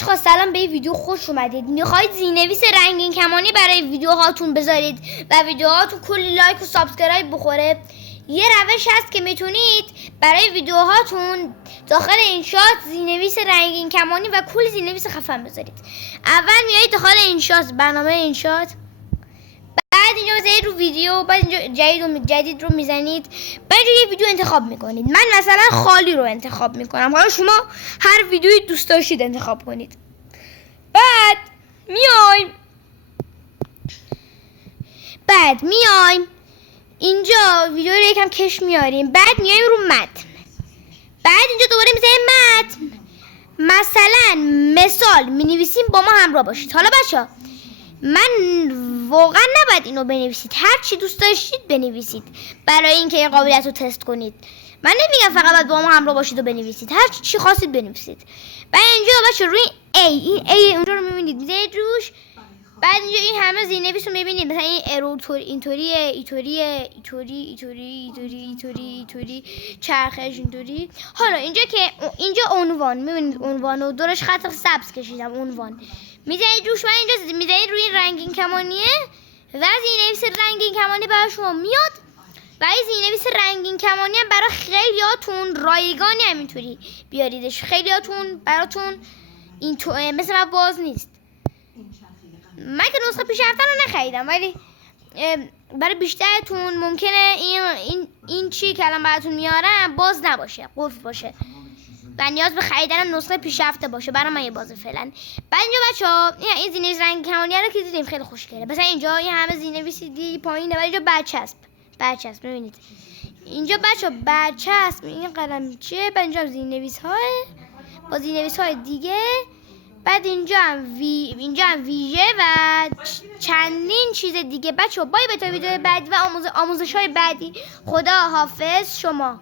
عشقا سلام، به این ویدیو خوش اومدید. میخواید زیرنویس رنگین کمانی برای ویدیوهاتون بذارید و ویدیوهاتون کلی لایک و سابسکرایب بخوره؟ یه روش هست که میتونید برای ویدیوهاتون داخل اینشات زیرنویس رنگین کمانی و کلی زیرنویس خفن بذارید. اول میایید داخل اینشات، برنامه اینشات، بعد اینجا میذارید رو ویدیو، بعد اینجا جدید رو میزنید، بعد اینجا یه ویدیو انتخاب میکنید. من مثلا خالی رو انتخاب میکنم، حالا شما هر ویدیویی دوست داشتید انتخاب کنید. بعد میایم اینجا ویدیو رو یکم کش میاریم، بعد میایم رو متن، بعد اینجا دوباره میذاریم متن، مثلا مثال مینویسیم با ما همراه باشید. حالا بچه‌ها من واقعا نباید اینو بنویسید، هر چی دوست داشتید بنویسید برای اینکه این قابلیت رو تست کنید. من نمیگم فقط باید با ما همراه باشید و بنویسید، هر چی خواستید بنویسید. بعد اینجا بچه روی این اونجا رو میبینید، میذارید روش، بعد اینجا این همه زیرنویس رو میبینید، مثلا این ارور اینطوری چرخش اینطوری. حالا اینجا که اینجا عنوان میبینید، عنوان و دورش خط سبز کشیدم، عنوان میذارید روش. من اینجا میذارید روی این رنگین کمانیه و زیرنویس رنگین کمانی برای شما میاد و این زیرنویس رنگین کمانی هم برای خیلیاتون رایگانی همینطوری بیاریدش. خیلیاتون براتون این مثل من باز نیست. من که نسخه پیشرفته رو نخریدم، ولی برای بیشترتون ممکنه این چی که الان براتون میارم باز نباشه، قفل باشه و نیاز به خریدن نسخه پیشرفته باشه. برای من یه بازه فعلا. بعد اینجا بچه‌ها این زیرنویس رنگین کمانی رو که دیدیم خیلی خوشگله. مثلا اینجا این همه زیرنویس دیگه پایینه، ولی اینجا برچسب می‌بینید. اینجا بچه‌ها برچسب، این قلم چیه؟ بعد اینجا زیرنویس‌های با زیرنویس‌های دیگه، بعد اینجا هم ویژه و چندین چیز دیگه. بچه‌ها بای تا ویدیو بعدی و آموزش‌های بعدی. خدا حافظ شما.